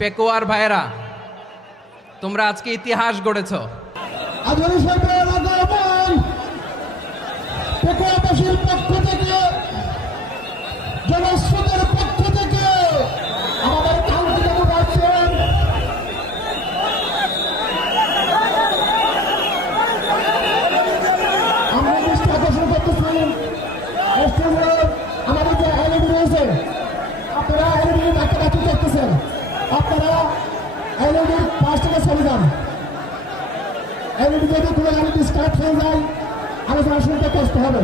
পেকুয়ার ভাইরা, তোমরা আজকে ইতিহাস গড়েছ। পেকুয়াবাসীর পক্ষ থেকে, জনস্রোতের পক্ষ থেকে আমাদের কাউন্সিলে আসছেন আমরা দৃষ্টি আকর্ষণ করতেছি আমাদের যে এলইডি রয়েছে, আপনারা এলইডি ডাকাডাকি করতেছেন, আপনারা এলইডির পাশ থেকে চলে যান। এলইডি যদি কোনো এলইডি স্টার্ট হয়ে যায় আলোচনা শুনতে কষ্ট হবে।